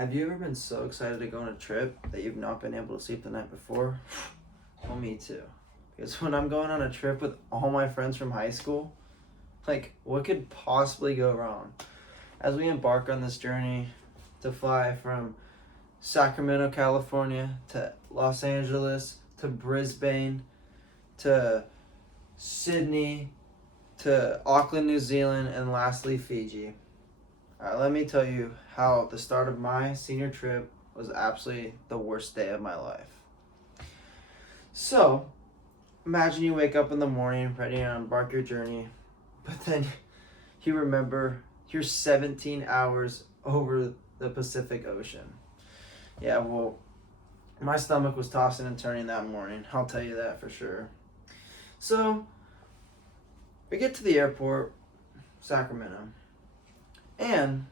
Have you ever been so excited to go on a trip that you've not been able to sleep the night before? Well, me too. Because when I'm going on a trip with all my friends from high school, like, what could possibly go wrong? As we embark on this journey to fly from Sacramento, California to Los Angeles to Brisbane to Sydney to Auckland, New Zealand, and lastly, Fiji. Let me tell you how the start of my senior trip was absolutely the worst day of my life. So, imagine you wake up in the morning ready to embark your journey, but then you remember you're 17 hours over the Pacific Ocean. Yeah, well, my stomach was tossing and turning that morning, I'll tell you that for sure. So, we get to the airport, Sacramento, and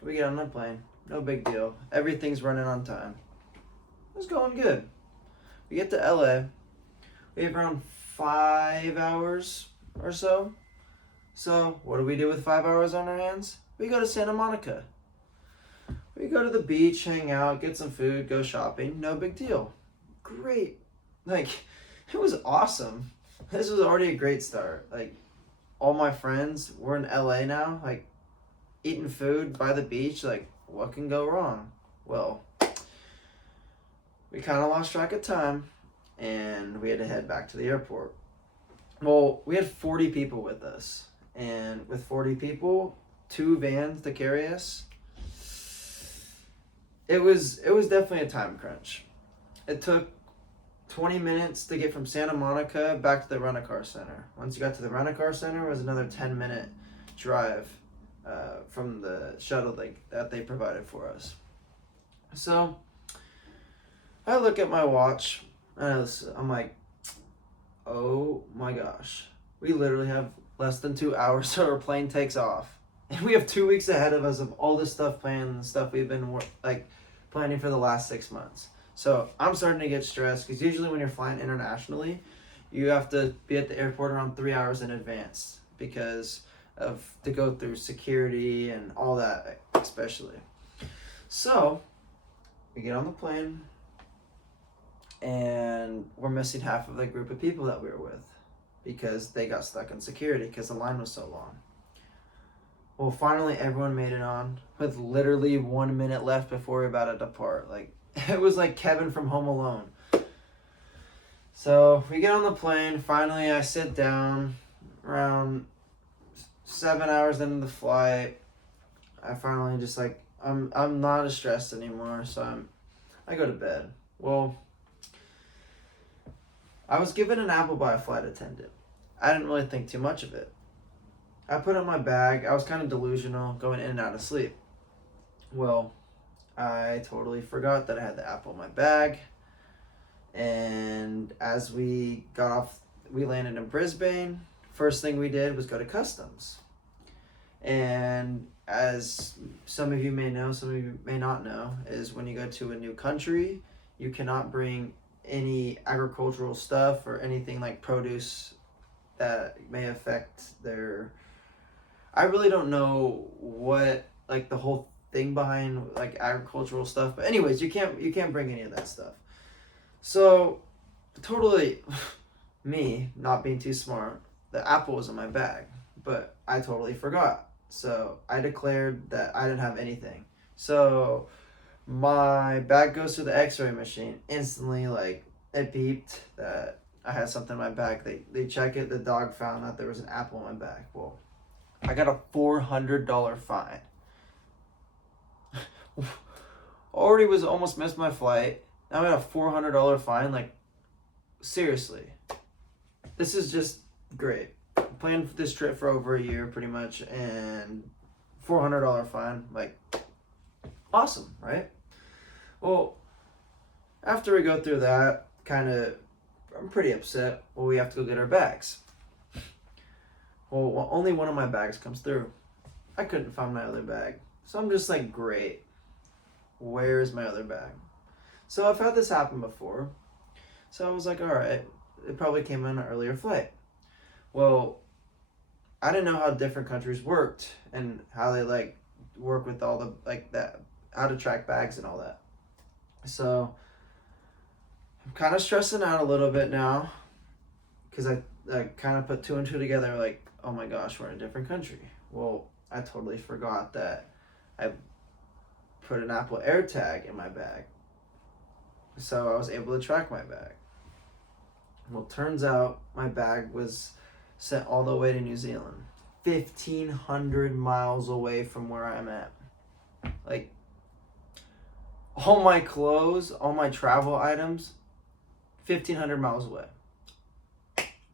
we get on the plane. No big deal. Everything's running on time. It was going good. We get to LA. We have around 5 hours or so. So, what do we do with 5 hours on our hands? We go to Santa Monica. We go to the beach, hang out, get some food, go shopping. No big deal. Great. Like, it was awesome. This was already a great start. Like, all my friends, we're in LA now. Like, eating food by the beach. Like, what can go wrong? Well, we kind of lost track of time, and we had to head back to the airport. Well, we had 40 people with us, and with 40 people, 2 vans to carry us, it was definitely a time crunch. It took 20 minutes to get from Santa Monica back to the rent-a-car center. Once you got to the rent-a-car center, it was another 10-minute drive from the shuttle that they provided for us. So, I look at my watch, and I'm like, oh my gosh. We literally have less than 2 hours till our plane takes off. And we have 2 weeks ahead of us of all this stuff planned and stuff we've been planning for the last 6 months. So I'm starting to get stressed because usually when you're flying internationally, you have to be at the airport around 3 hours in advance because to go through security and all that, especially. So we get on the plane and we're missing half of the group of people that we were with because they got stuck in security because the line was so long. Well, finally everyone made it on with literally 1 minute left before we were about to depart. Like, it was like Kevin from Home Alone. So we get on the plane. Finally, I sit down around 7 hours into the flight. I finally just I'm not as stressed anymore. So I go to bed. Well, I was given an apple by a flight attendant. I didn't really think too much of it. I put it in my bag. I was kind of delusional, going in and out of sleep. Well, I totally forgot that I had the apple in my bag. And as we got off, we landed in Brisbane. First thing we did was go to customs. And as some of you may know, some of you may not know, is when you go to a new country, you cannot bring any agricultural stuff or anything like produce that may affect their... I really don't know what, like, the whole thing behind, like, agricultural stuff. But anyways, you can't bring any of that stuff. So, totally, me not being too smart, the apple was in my bag. But I totally forgot. So, I declared that I didn't have anything. So, my bag goes through the x-ray machine. Instantly, like, it beeped that I had something in my bag. They check it. The dog found that there was an apple in my bag. Well, I got a $400 fine. Already was almost missed my flight. Now I got a $400 fine. Like, seriously. This is just great. Planned this trip for over a year pretty much, and $400 fine. Like, awesome, right? Well, after we go through that, I'm pretty upset. Well, we have to go get our bags. Well, only one of my bags comes through. I couldn't find my other bag. So I'm just like, great. Where's my other bag? So I've had this happen before. So I was like, all right, it probably came on an earlier flight. Well, I didn't know how different countries worked and how they work with all the that how to track bags and all that. So I'm kind of stressing out a little bit now because I kind of put two and two together, like, oh my gosh, we're in a different country. Well, I totally forgot that I put an Apple AirTag in my bag. So I was able to track my bag. Well, turns out my bag was sent all the way to New Zealand, 1,500 miles away from where I'm at. Like, all my clothes, all my travel items, 1,500 miles away.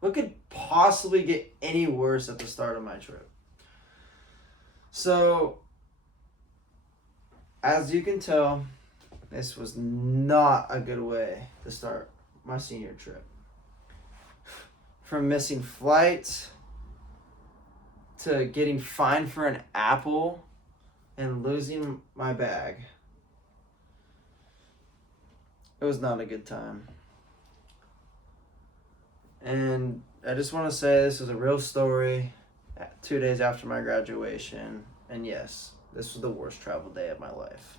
What could possibly get any worse at the start of my trip? So, as you can tell, this was not a good way to start my senior trip. From missing flights to getting fined for an apple and losing my bag. It was not a good time. And I just want to say this is a real story 2 days after my graduation. And yes, this was the worst travel day of my life.